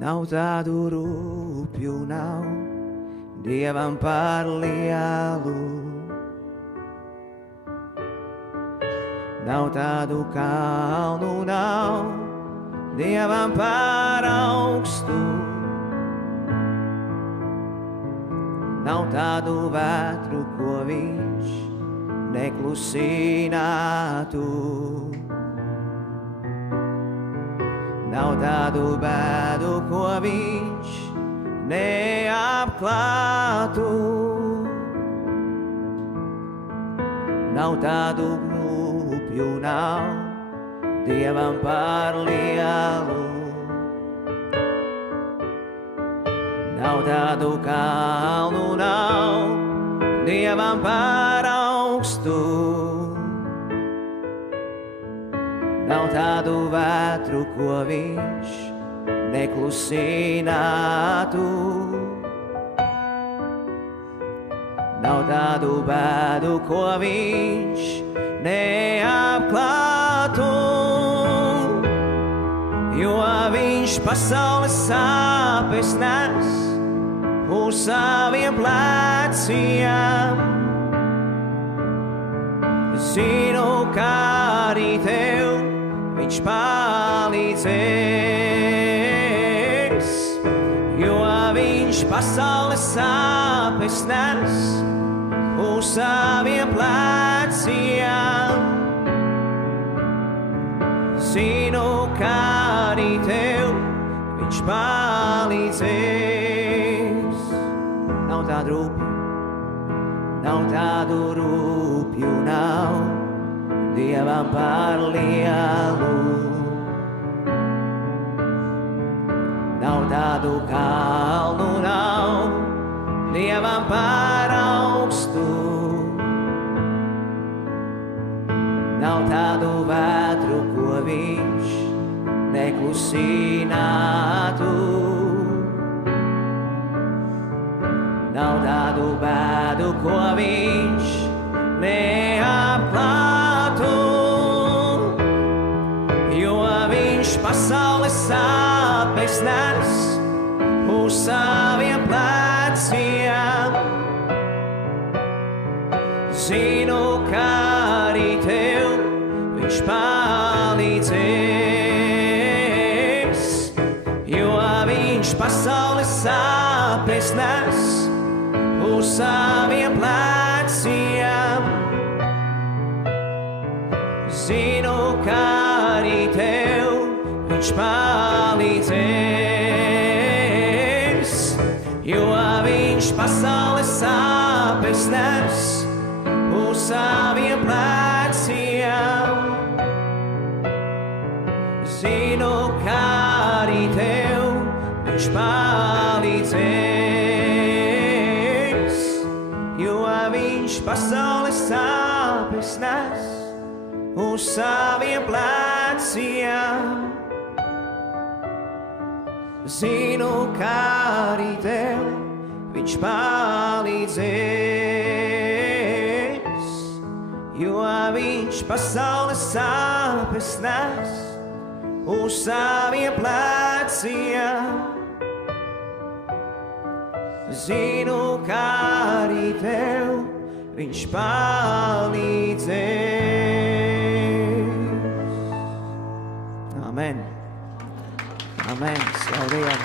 Nav tādu rūpju, nav Dievam par lielu. Nav tādu kalnu, nav Dievam par augstu. Nav tādu vētru, ko viņš neklusinātu. Nav tādu bēdu, ko viņš neapklātu. Nav tādu rūpju, nav Dievam par lielu. Nav tādu kalnu, nav Dievam par augstu. Nav tādu vētru, ko viņš neklusinātu. Nav tādu bēdu, ko viņš neapklātu. Jo viņš pasaules sāpes nes uz saviem pleciem. Zinu, kā arī tev viņš palīdzēs, jo viņš pasaules sāpes nes uz saviem pleciem. Zinu, kā arī tev viņš palīdzēs. Nav tādu rūpju, nav tādu rūpju, nav Dievam par lielu. Nav tādu kalnu, nav Dievam par augstu. Nav tādu vētru, ko viņš neklusinātu. Nav tādu bēdu, ko viņš neapklātu. Jo viņš pasaules sāpes nes uz saviem pleciem. Zinu, kā arī tev viņš palīdzēs, jo viņš pasaules sāpes nes uz saviem pleciem. Zinu, kā arī tev viņš palīdzēs, jo viņš pasaules sāpes nes uz saviem pleciem. Zinu, kā arī tev viņš palīdzēs, jo viņš pasaules sāpes nes uz saviem pleciem. Zinu, kā arī tev viņš palīdzēs, jo viņš pasaules sāpes nes uz saviem pleciem. Zinu, kā arī tev viņš palīdzēs. Amen. Amen. Slavu Dievam.